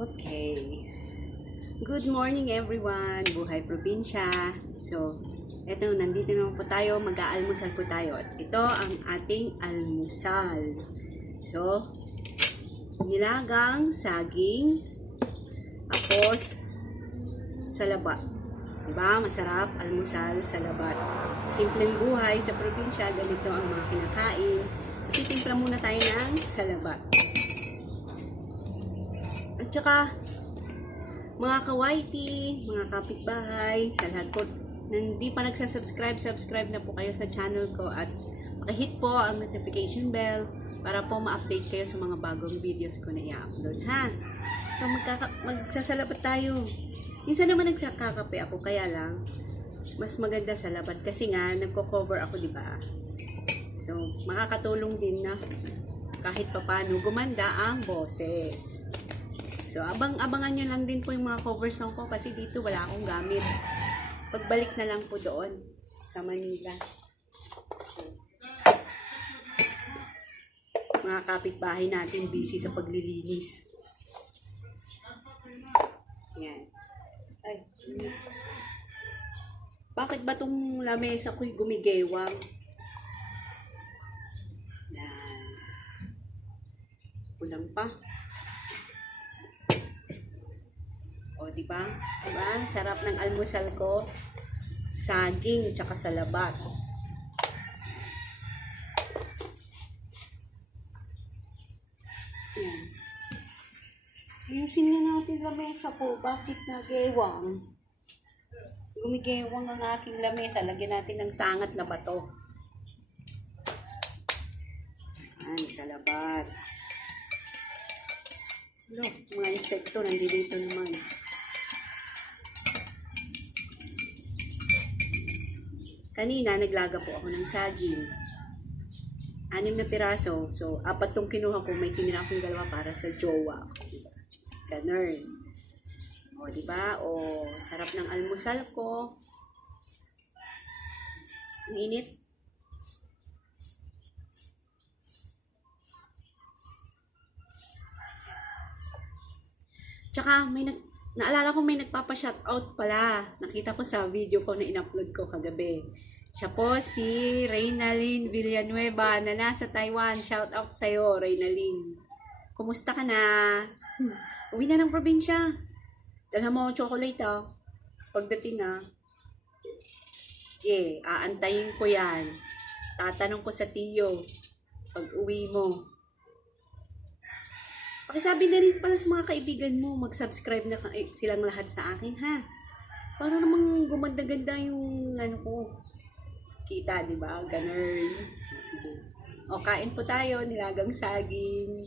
Okay. Good morning everyone. Buhay probinsya. So, eto, nandito naman po tayo. Mag-aalmusal po tayo. At ito ang ating almusal. So, nilagang saging tapos salabat. Diba? Masarap almusal salabat. Simpleng buhay sa probinsya. Ganito ang mga kinakain. So, titimpla muna tayo ng salabat. At saka, mga kawaiti, mga kapitbahay, sa lahat po na hindi pa nagsasubscribe, subscribe na po kayo sa channel ko at pakihit po ang notification bell para po ma-update kayo sa mga bagong videos ko na i-upload, ha? So, magsasalabat tayo. Minsan naman nagsakakape ako, kaya lang, mas maganda sa labat kasi nga, nagko-cover ako, di ba? So, makakatulong din na kahit papano gumanda ang boses. So, abangan nyo lang din po yung mga cover song ko kasi dito wala akong gamit. Pagbalik na lang po doon sa Manila. Mga kapitbahay natin busy sa paglilinis. Yan. Ay. Bakit ba tong lamesa ko'y gumigewang? Yan. Kulang pa. O, diba? Diba? Sarap ng almusal ko. Saging, tsaka salabat. Yan. Ayusin na natin lamesa po. Bakit nagewang? Gumigewang ang aking lamesa. Lagyan natin ng sangat na bato. Yan, salabat. Look, mga insekto nandito naman. Kanina, naglaga po ako ng saging. 6 na piraso. So, 4 tong kinuha ko. May tinira akong 2 para sa jowa. Diba? Ganun. O, diba? O, sarap ng almusal ko. Ang init. Tsaka, naalala ko may nagpapa-shoutout pala. Nakita ko sa video ko na in-upload ko kagabi. Siya po si Reynalyn Villanueva na nasa Taiwan. Shoutout sa'yo, Reynalyn. Kumusta ka na? Uwi na ng probinsya. Dalhan mo chocolate, ah. Pagdating, ah. Yeah, aantayin ko yan. Tatanong ko sa tiyo pag uwi mo. Pakisabi na rin pala sa mga kaibigan mo, mag-subscribe na silang lahat sa akin, ha? Para namang gumanda-ganda yung ko. Kita, di ba? Ganun. Sige. O, kain po tayo, nilagang saging.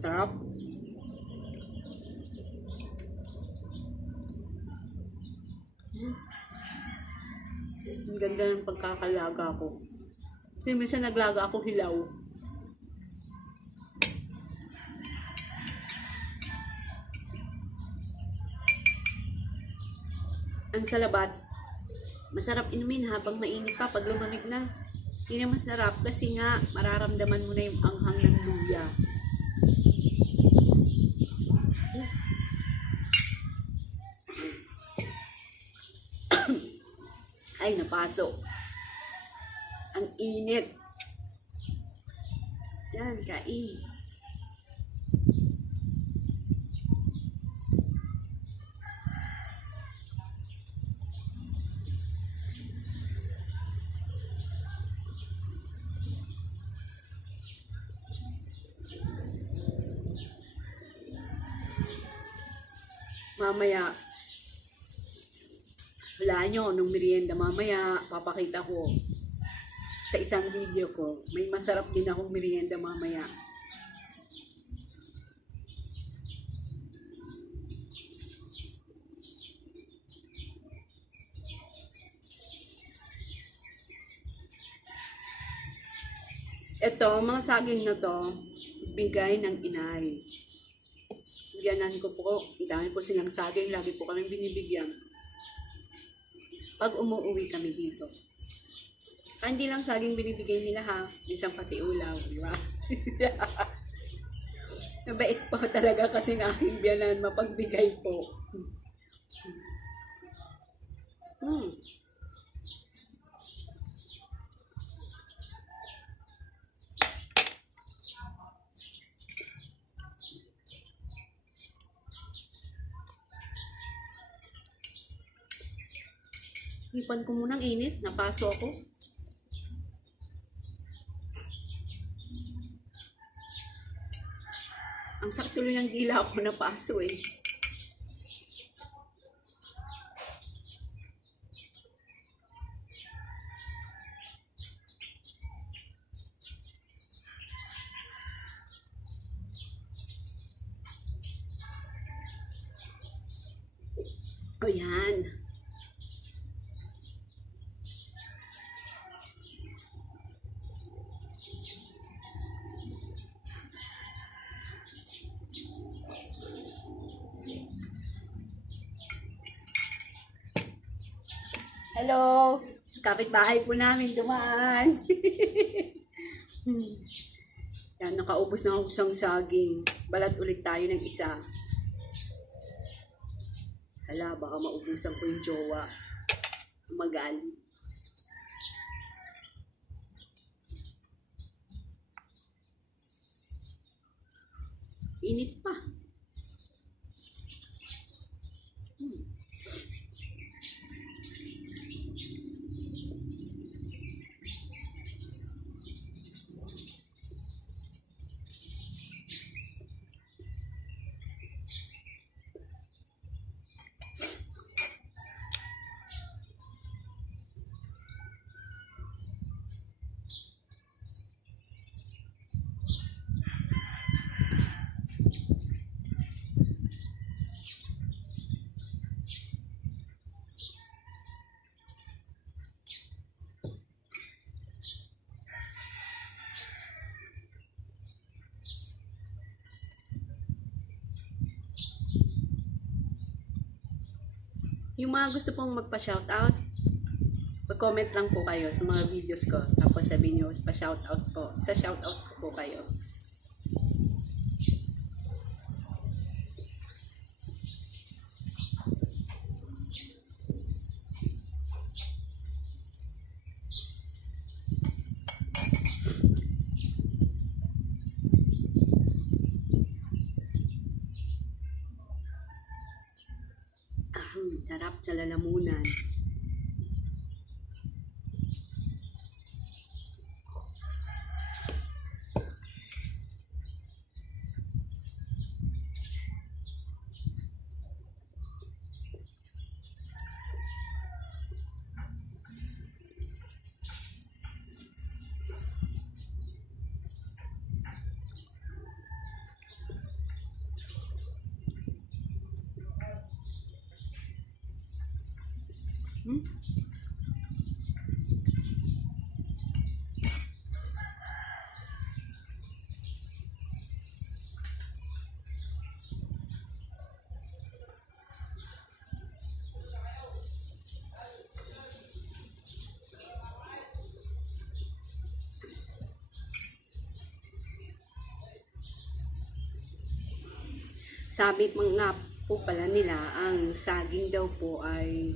Sarap. Ang ganda ng pagkakalaga ko. Kasi minsan naglaga ako hilaw. Ang salabat, masarap inumin habang mainit pa. Pag lumamig na, hindi na masarap kasi nga mararamdaman mo na yung anghang ng luya. Ay, napasok. Ang init. Yan, kain. Mamaya, wala nyo nung merienda. Mamaya, papakita ko sa isang video ko. May masarap din akong merienda mamaya. Ito, mga saging na to, bigay ng inay. Bigyanan ko po, dami po silang saging, lagi po kami binibigyan. Pag umuwi kami dito. Hindi lang saging binibigay nila ha, minsan pati ulaw, di ba? Mabait po talaga kasi ng aking biyanan, mapagbigay po. Hmm. Ipan ko munang init, napaso ako. Ang sakit tuloy ng dila ko, napaso eh. O yan. Hello! Kapitbahay po namin dumaan. Yan, nakaubos na ako isang saging. Balat ulit tayo ng isa. Hala, baka maubusan ko yung jowa. Magali. Init pa. Yung mga gusto pong magpa-shoutout, mag-comment lang po kayo sa mga videos ko. Tapos sabihin nyo, pa-shoutout po. Sa shoutout ko po kayo. Sarap sa lalamunan. Sabi nga po pala nila, ang saging daw po ay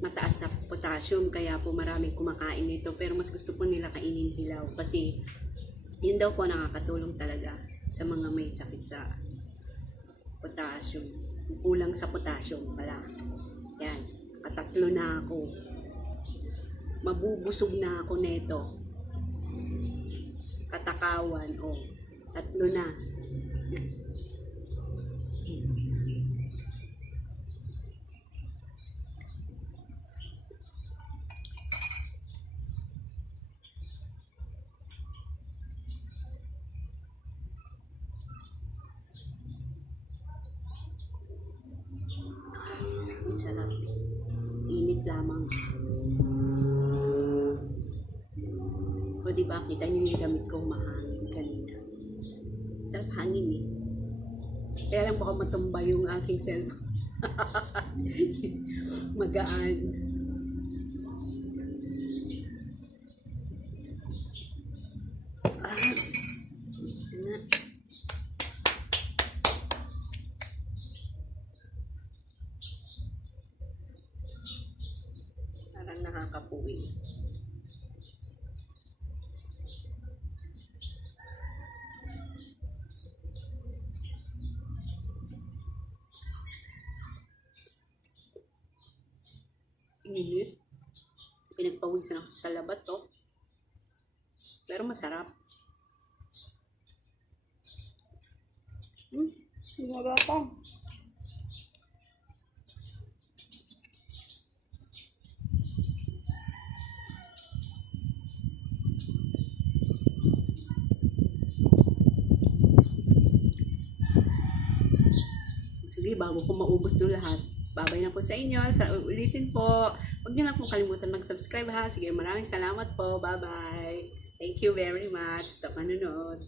mataas sa potassium, kaya po maraming kumakain nito. Pero mas gusto po nila kainin hilaw kasi yun daw po nakakatulong talaga sa mga may sakit sa potassium. Kulang sa potassium pala. Yan, katatlo na ako. Mabubusog na ako neto. Katakawan, oh. Tatlo na. Ang sarap. Init lamang. O diba, kita nyo yung damit kong mahangin kanina. Sarap hangin eh. Kaya lang baka matumba yung aking cellphone. Magaan. Init. Pinagpawisan ako sa labat to. Pero masarap. Gumaga pa. Sige, bago ko maubos ng lahat, babay na po sa inyo. Sa ulitin po, huwag niyo lang pong kalimutan mag-subscribe ha. Sige, maraming salamat po. Bye-bye. Thank you very much sa panonood.